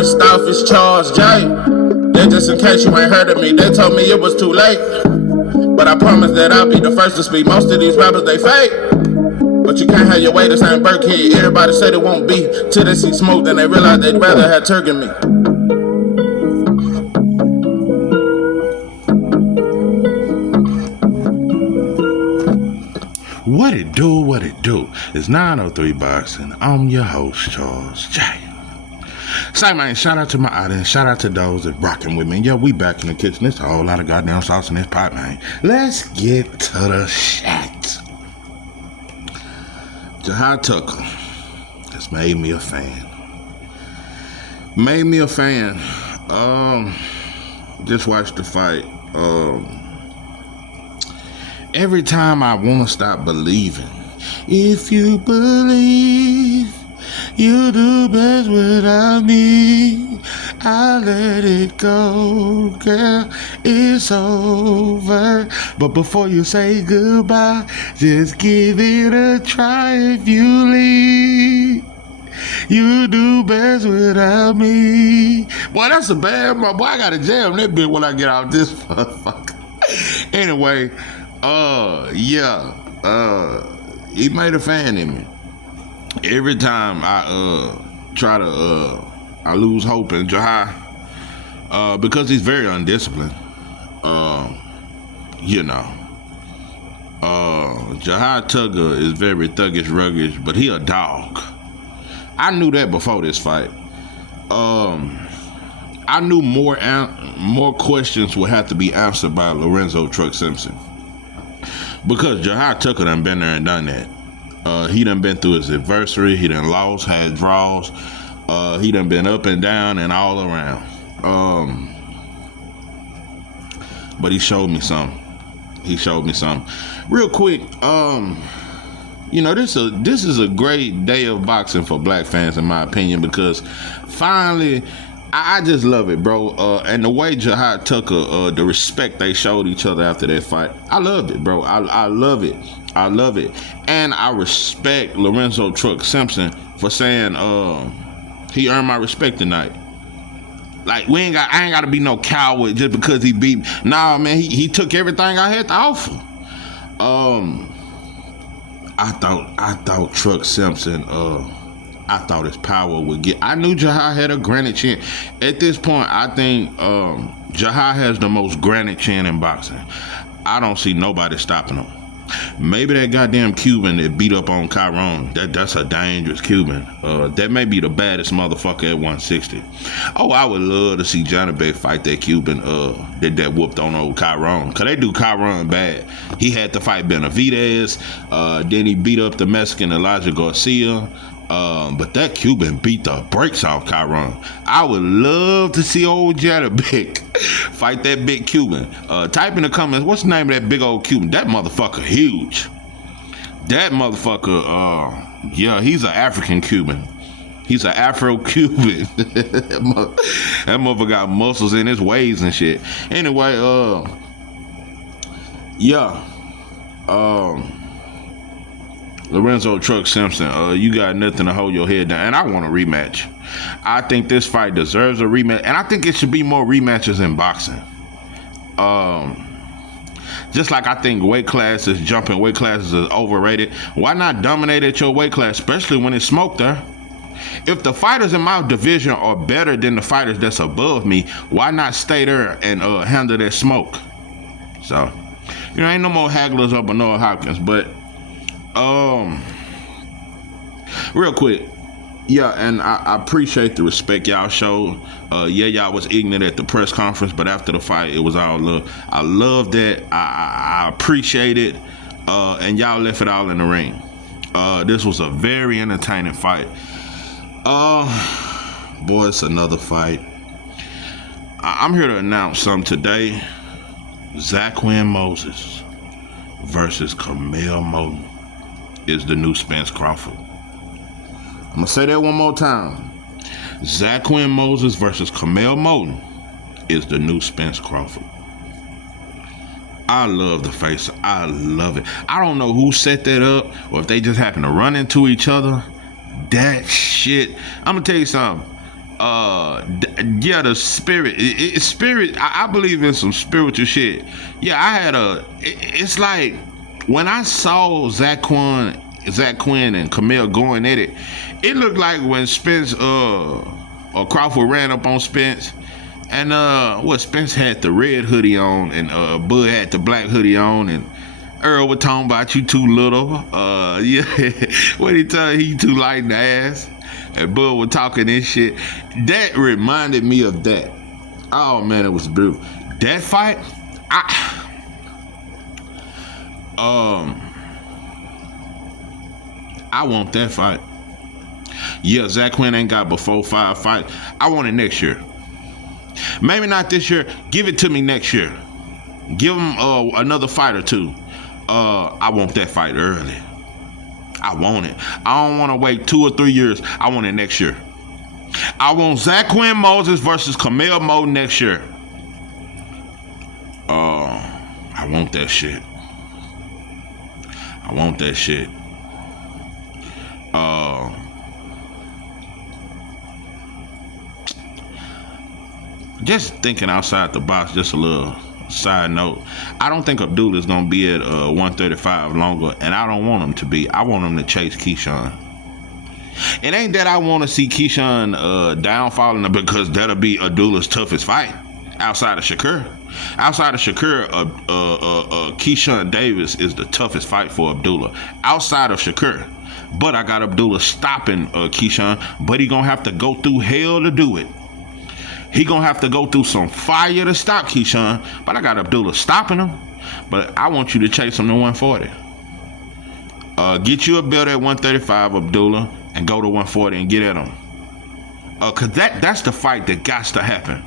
First off is Charles Jahi. That just in case you ain't heard of me, they told me it was too late. But I promise that I'll be the first to speak. Most of these rappers, they fake. But you can't have your way, this ain't Burkhead. Everybody said it won't be till they see smoke, then they realize they'd rather have Turk than me. What it do, what it do. It's 903 Boxing. I'm your host, Charles Jahi. Say, man, shout out to my audience. Shout out to those that rocking with me. Yeah, we back in the kitchen. There's a whole lot of goddamn sauce in this pot, man. Let's get to the shit. Jahi Tucker has made me a fan. Just watched the fight. Every time I want to stop believing. If you believe you do best without me, I let it go, girl, it's over. But before you say goodbye, just give it a try. If you leave, you do best without me. Boy, that's a bad one. Boy, I gotta jam that bit when I get out this motherfucker. Anyway, he made a fan in me. Every time I lose hope in Jahi, because he's very undisciplined. Jahi Tucker is very thuggish, ruggish, but he a dog. I knew that before this fight. I knew more questions would have to be answered by Lorenzo Truck Simpson, because Jahi Tucker done been there and done that. He done been through his adversity. He done lost, had draws. He done been up and down and all around. But he showed me something. Real quick, this is a great day of boxing for black fans, in my opinion, because finally, I just love it, bro. And the way Jahi Tucker, the respect they showed each other after that fight, I loved it, bro. I love it. And I respect Lorenzo Truck Simpson for saying he earned my respect tonight. Like, I ain't gotta be no coward just because he beat me. Nah, man, he took everything I had to offer. I thought Truck Simpson, I thought his power would get. I knew Jahi had a granite chin. At this point, I think Jahi has the most granite chin in boxing. I don't see nobody stopping him. Maybe that goddamn Cuban that beat up on Chiron, that's a dangerous Cuban. That may be the baddest motherfucker at 160. Oh, I would love to see Johnny Bay fight that Cuban that whooped on old Chiron. Cause they do Chiron bad. He had to fight Benavidez. Then he beat up the Mexican Elijah Garcia. But that Cuban beat the brakes off Chiron. I would love to see old Jadabic fight that big Cuban. Type in the comments, what's the name of that big old Cuban? That motherfucker huge. That motherfucker, he's an African Cuban. He's an Afro-Cuban. That motherfucker got muscles in his waist and shit. Anyway, Lorenzo Truck Simpson, you got nothing to hold your head down. And I want a rematch. I think this fight deserves a rematch. And I think it should be more rematches in boxing. Just like I think jumping weight classes is overrated. Why not dominate at your weight class, especially when it's smoke there? If the fighters in my division are better than the fighters that's above me, why not stay there and handle that smoke? So, ain't no more hagglers up on Noah Hopkins, but real quick, and I appreciate the respect y'all showed. Y'all was ignorant at the press conference, but after the fight, it was all love. I love that. I appreciate it. And y'all left it all in the ring. This was a very entertaining fight. Boy, it's another fight. I'm here to announce something today. Zaquin Moses versus Kamel Moton is the new Spence Crawford. I'm gonna say that one more time. Zaquin Moses versus Kamel Moton is the new Spence Crawford. I love the face. I love it. I don't know who set that up or if they just happen to run into each other. That shit. I'm gonna tell you something. Yeah, the spirit, spirit. I believe in some spiritual shit. Yeah, I had it's like when I saw Zach Quinn and Camille going at it, it looked like when Spence or Crawford ran up on Spence, and Spence had the red hoodie on, and Bud had the black hoodie on, and Earl was talking about you too little. Yeah, what he tell he too light in the ass. And Bud was talking this shit. That reminded me of that. Oh man, it was brutal. That fight, I want that fight. Yeah, Zach Quinn ain't got but 4-5 fights. I want it next year. Maybe not this year. Give it to me next year. Give him another fight or two. I want that fight early. I want it. I don't want to wait 2 or 3 years. I want it next year. I want Zach Quinn Moses versus Camille Mo next year. I want that shit. I want that shit. Just thinking outside the box, just a little side note. I don't think Abdullah is going to be at 135 longer, and I don't want him to be. I want him to chase Keyshawn. It ain't that I want to see Keyshawn downfalling, because that'll be Abdullah's toughest fight outside of Shakur. Outside of Shakur, Keyshawn Davis is the toughest fight for Abdullah. Outside of Shakur. But I got Abdullah stopping Keyshawn, but he going to have to go through hell to do it. He gonna have to go through some fire to stop Keyshawn, but I got Abdullah stopping him. But I want you to chase him to 140. Get you a belt at 135, Abdullah, and go to 140 and get at him. Cause that's the fight that got to happen.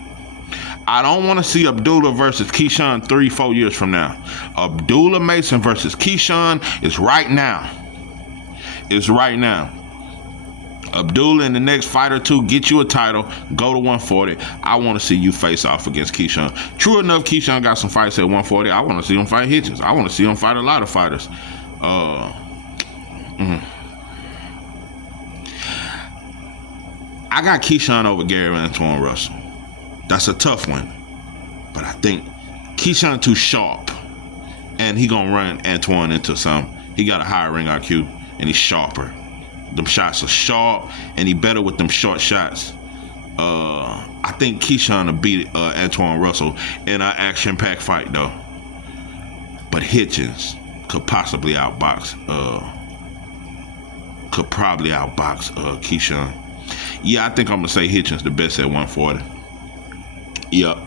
I don't want to see Abdullah versus Keyshawn 3-4 years from now. Abdullah Mason versus Keyshawn is right now. It's right now. Abdullah in the next fight or two, get you a title, go to 140. I want to see you face off against Keyshawn. True enough, Keyshawn got some fights at 140. I want to see him fight Hitchens. I want to see him fight a lot of fighters. I got Keyshawn over Gary Antoine Russell. That's a tough one. But I think Keyshawn too sharp. And he gonna run Antoine into some. He got a higher ring IQ and he's sharper. Them shots are sharp, and he better with them short shots. I think Keyshawn will beat Antoine Russell in an action-packed fight, though. But Hitchens could possibly outbox. Keyshawn. Yeah, I think I'm gonna say Hitchens the best at 140. Yep.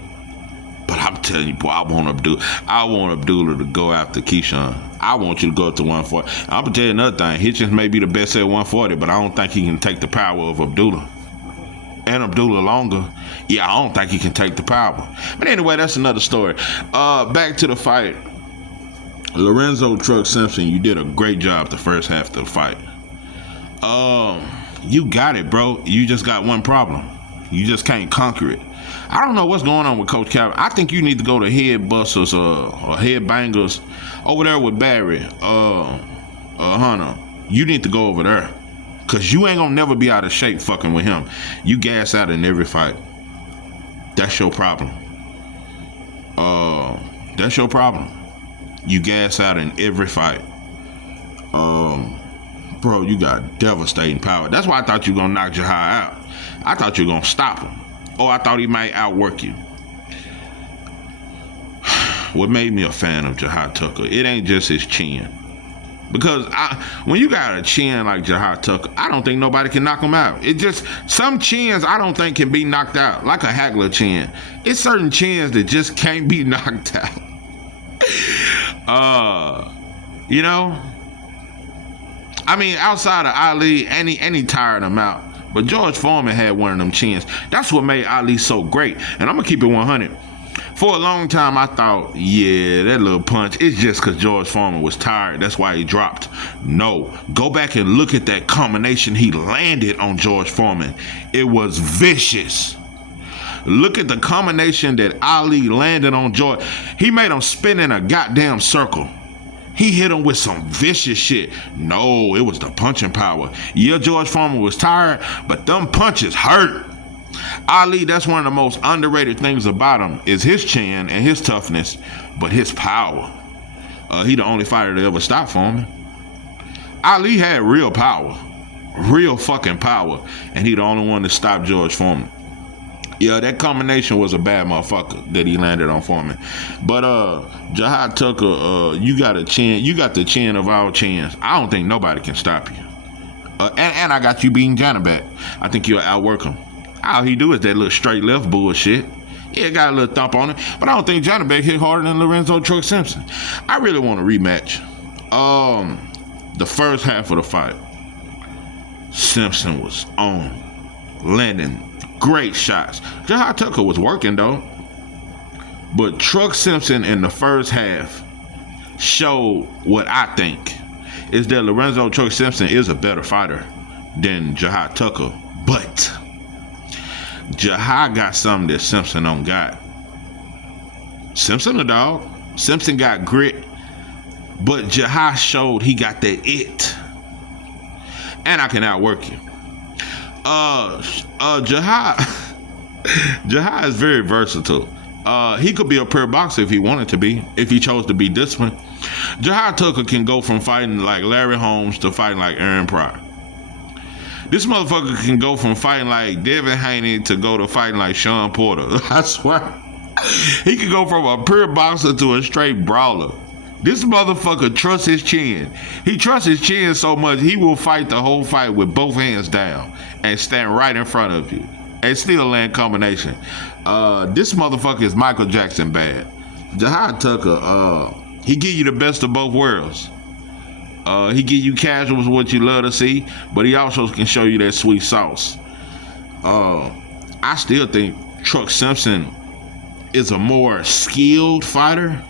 But I'm telling you, boy, I want Abdullah to go after Keyshawn. I want you to go up to 140. I'm gonna tell you another thing. Hitchens may be the best at 140, but I don't think he can take the power of Abdullah. And Abdullah longer. Yeah, I don't think he can take the power. But anyway, that's another story. Back to the fight. Lorenzo Truck Simpson, you did a great job the first half of the fight. You got it, bro. You just got one problem. You just can't conquer it. I don't know what's going on with Coach Calvin. I think you need to go to Head Busters or Head Bangers over there with Barry, Hunter. You need to go over there. Because you ain't going to never be out of shape fucking with him. You gas out in every fight. That's your problem. That's your problem. You gas out in every fight. Bro, you got devastating power. That's why I thought you were going to knock Jahi out. I thought you were going to stop him. Or I thought he might outwork you. What made me a fan of Jahi Tucker, it ain't just his chin. Because when you got a chin like Jahi Tucker, I don't think nobody can knock him out. It just, some chins I don't think can be knocked out. Like a Hagler chin. It's certain chins that just can't be knocked out. You know? I mean, outside of Ali, and he tired him out. But George Foreman had one of them chins. That's what made Ali so great. And I'm going to keep it 100. For a long time, I thought, yeah, that little punch, it's just because George Foreman was tired. That's why he dropped. No. Go back and look at that combination he landed on George Foreman. It was vicious. Look at the combination that Ali landed on George. He made him spin in a goddamn circle. He hit him with some vicious shit. No, it was the punching power. Yeah, George Foreman was tired, but them punches hurt. Ali, that's one of the most underrated things about him is his chin and his toughness, but his power. He the only fighter to ever stop Foreman. Ali had real power, real fucking power, and he the only one to stop George Foreman. Yeah, that combination was a bad motherfucker that he landed on Foreman. But Jahi Tucker, you got a chin. You got the chin of all chins. I don't think nobody can stop you. And I got you beating Janabek. I think you'll outwork him. All he do is that little straight left bullshit. Yeah, got a little thump on it. But I don't think Janabek hit harder than Lorenzo Truck Simpson. I really want a rematch. The first half of the fight, Simpson was on, landing great shots. Jahi Tucker was working though. But Truck Simpson in the first half showed what I think is that Lorenzo Truck Simpson is a better fighter than Jahi Tucker. But Jahi got something that Simpson don't got. Simpson a dog. Simpson got grit. But Jahi showed he got that it. And I can outwork you. Jahi is very versatile. He could be a pure boxer if he wanted to be, if he chose to be disciplined. Jahi Tucker can go from fighting like Larry Holmes to fighting like Aaron Pryor. This motherfucker can go from fighting like Devin Haney to go to fighting like Sean Porter. I swear. He could go from a pure boxer to a straight brawler. This motherfucker trusts his chin. He trusts his chin so much he will fight the whole fight with both hands down and stand right in front of you and still land combination. This motherfucker is Michael Jackson bad. Jahi Tucker, he give you the best of both worlds. He give you casuals what you love to see, but he also can show you that sweet sauce. I still think Truck Simpson is a more skilled fighter.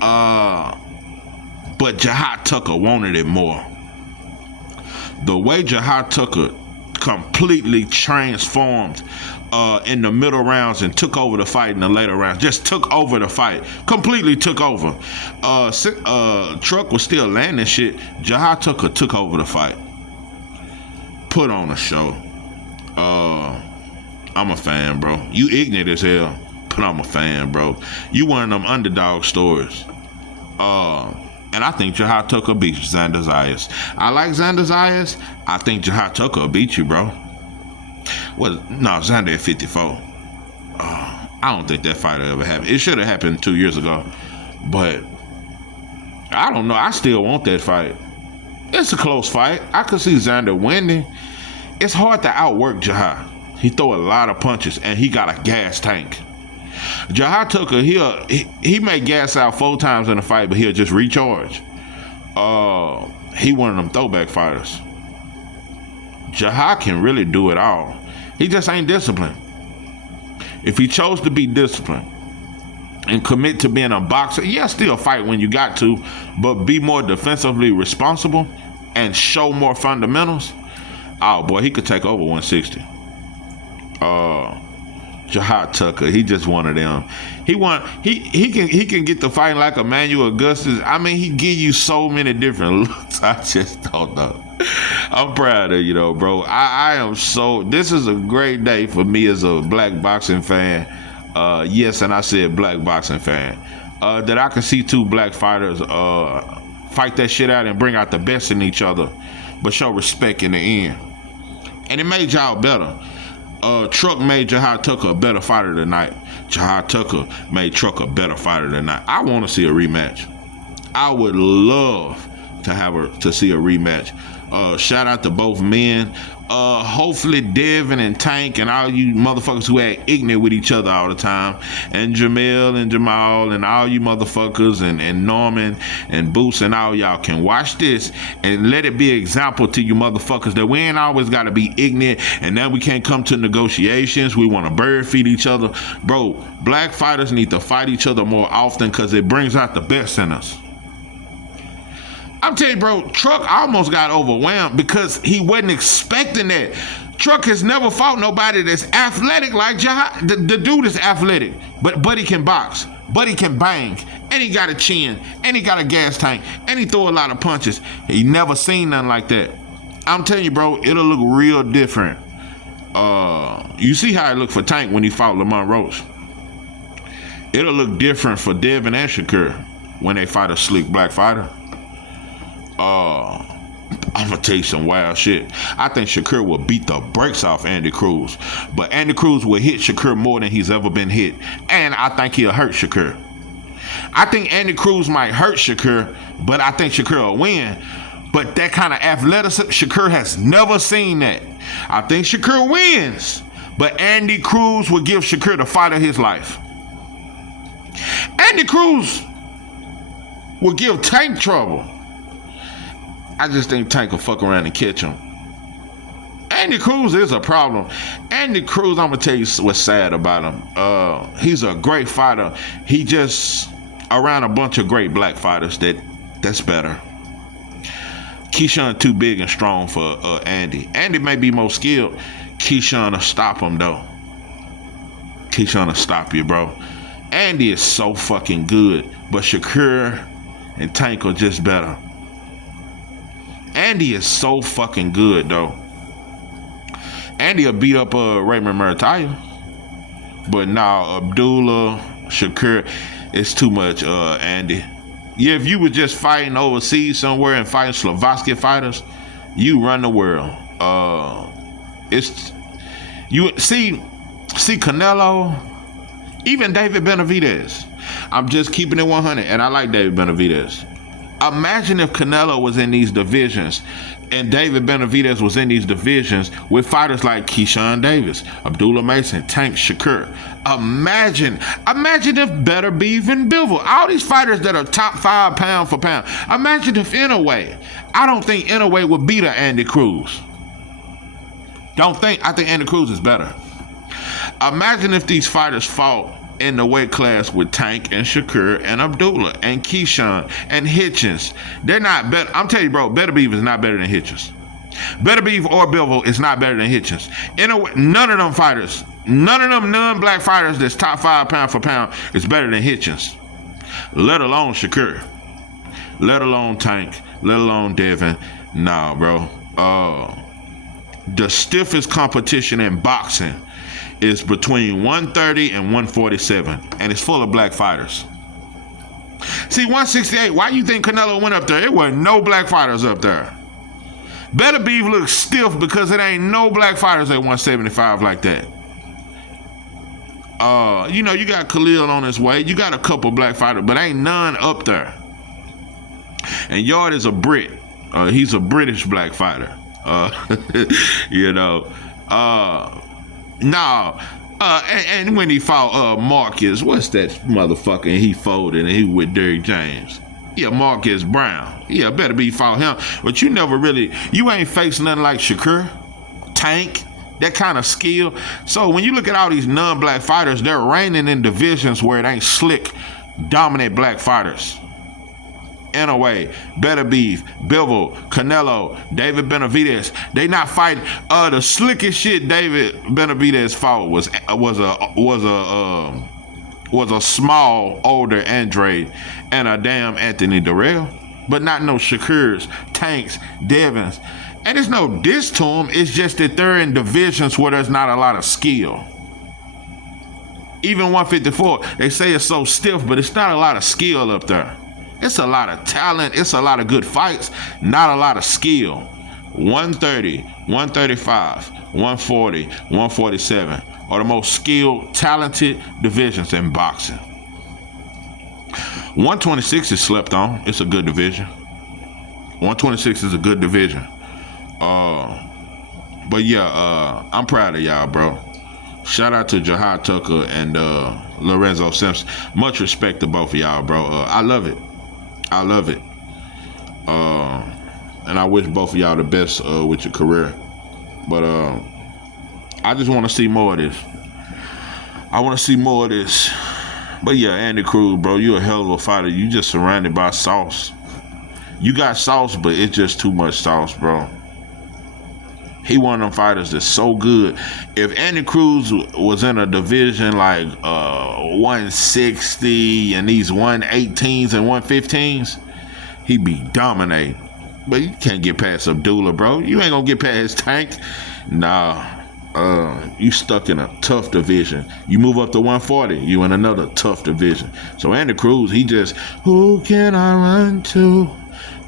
But Jahi Tucker wanted it more. The way Jahi Tucker completely transformed in the middle rounds and took over the fight in the later rounds, just took over the fight, completely took over. Truck was still landing shit. Jahi Tucker took over the fight, put on a show. I'm a fan, bro. You ignorant as hell, but I'm a fan, bro. You one of them underdog stories. And I think Jahi Tucker beats Xander Zayas. I like Xander Zayas. I think Jahi Tucker will beat you, bro. Well, no, Xander at 54. I don't think that fight will ever happen. It should have happened 2 years ago. But I don't know. I still want that fight. It's a close fight. I could see Xander winning. It's hard to outwork Jahi. He throw a lot of punches, and he got a gas tank. Jahi Tucker, he may gas out 4 times in a fight, but he'll just recharge. He one of them throwback fighters. Jahi can really do it all. He just ain't disciplined. If he chose to be disciplined and commit to being a boxer, yeah, still fight when you got to, but be more defensively responsible and show more fundamentals. Oh boy, he could take over 160. Jahi Tucker, he just one of them. He can get the fight like Emmanuel Augustus. I mean, he give you so many different looks. I just don't know. I'm proud of you though, bro. I am so. This is a great day for me as a black boxing fan. Yes, and I said black boxing fan. That I can see 2 black fighters fight that shit out and bring out the best in each other, but show respect in the end. And it made y'all better. Truck made Jahi Tucker a better fighter tonight. Jahi Tucker made Truck a better fighter tonight. I want to see a rematch. I would love to see a rematch. Shout out to both men. Hopefully Devin and Tank and all you motherfuckers who act ignorant with each other all the time, and Jamel and Jamal and all you motherfuckers and Norman and Boots and all y'all can watch this and let it be an example to you motherfuckers that we ain't always got to be ignorant and now we can't come to negotiations. We want to bird feed each other. Bro, black fighters need to fight each other more often because it brings out the best in us. I'm telling you, bro, Truck almost got overwhelmed because he wasn't expecting that. Truck has never fought nobody that's athletic like Jahi. The dude is athletic, but he can box, but he can bang, and he got a chin, and he got a gas tank, and he throw a lot of punches. He never seen nothing like that. I'm telling you, bro, it'll look real different You see how it looked for Tank when he fought Lamont Roach. It'll look different for Devin and Shakur when they fight a slick black fighter. I'm gonna tell you some wild shit. I think Shakur will beat the brakes off Andy Cruz, but Andy Cruz will hit Shakur more than he's ever been hit, and I think he'll hurt Shakur. I think Andy Cruz might hurt Shakur, but I think Shakur will win. But that kind of athleticism, Shakur has never seen that. I think Shakur wins, but Andy Cruz will give Shakur the fight of his life. Andy Cruz will give Tank trouble. I just think Tank will fuck around and catch him. Andy Cruz is a problem. Andy Cruz, I'm gonna tell you what's sad about him. He's a great fighter. He just around a bunch of great black fighters that's better. Keyshawn too big and strong for Andy. Andy may be more skilled. Keyshawn will stop him though. Keyshawn will stop you, bro. Andy is so fucking good, but Shakur and Tank are just better. Andy is so fucking good though. Andy will beat up Raymond Murataya, but now Abdullah, Shakur, it's too much. Andy. Yeah, if you were just fighting overseas somewhere and fighting Slovakia fighters, you run the world. It's you see Canelo, even David Benavidez. I'm just keeping it 100, and I like David Benavidez. Imagine if Canelo was in these divisions and David Benavidez was in these divisions with fighters like Keyshawn Davis, Abdullah Mason, Tank Shakur. Imagine if Better Beef and Bivol, all these fighters that are top 5 pound for pound. Imagine if Inoue. I don't think Inoue would beat Andy Cruz. I think Andy Cruz is better. Imagine if these fighters fought in the weight class with Tank and Shakur and Abdullah and Keyshawn and Hitchens. They're not better. I'm telling you, bro, Better Beef is not better than Hitchens. Better Beef or Bivol is not better than Hitchens. None of them fighters, none of them non-black fighters that's top 5 pound for pound is better than Hitchens. Let alone Shakur. Let alone Tank. Let alone Devin. Nah, bro. The stiffest competition in boxing is between 130 and 147, and it's full of black fighters. See, 168, why you think Canelo went up there? There were no black fighters up there. Better Beef looks stiff because it ain't no black fighters at 175 like that. You got Khalil on his way. You got a couple black fighters, but ain't none up there. And Yard is a Brit. He's a British black fighter. And when he fought Marcus, what's that motherfucker? He folded and he with Derrick James. Yeah, Marcus Brown. Yeah, Better Be fought him. But you ain't faced nothing like Shakur, Tank, that kind of skill. So when you look at all these non-black fighters, they're reigning in divisions where it ain't slick, dominant black fighters. Inoue, Better Beef, Bivol, Canelo, David Benavidez. They not fighting. The slickest shit David Benavidez fought was a small, older Andrade and a damn Anthony Durrell. But not no Shakurs, Tanks, Devins. And it's no diss to them. It's just that they're in divisions where there's not a lot of skill. Even 154, they say it's so stiff, but it's not a lot of skill up there. It's a lot of talent. It's a lot of good fights. Not a lot of skill. 130, 135, 140, 147 are the most skilled, talented divisions in boxing. 126 is slept on. It's a good division. 126 is a good division. But yeah, I'm proud of y'all, bro. Shout out to Jahi Tucker and Lorenzo Simpson. Much respect to both of y'all, bro. I love it. I love it. And I wish both of y'all the best with your career. But I just want to see more of this. I want to see more of this. But yeah, Andy Cruz, bro, you a hell of a fighter. You just surrounded by sauce. You got sauce, but it's just too much sauce, bro. He one of them fighters that's so good. If Andy Cruz was in a division like 160 and these 118s and 115s, he'd be dominating. But you can't get past Abdullah, bro. You ain't gonna get past Tank. Nah. you stuck in a tough division. You move up to 140, you in another tough division. So Andy Cruz, he just, who can I run to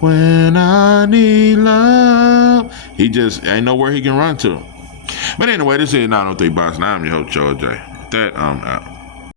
when I need love? He just ain't nowhere he can run to. But anyway, this is 903 Box. Now I'm your host, Joe J. That I'm out.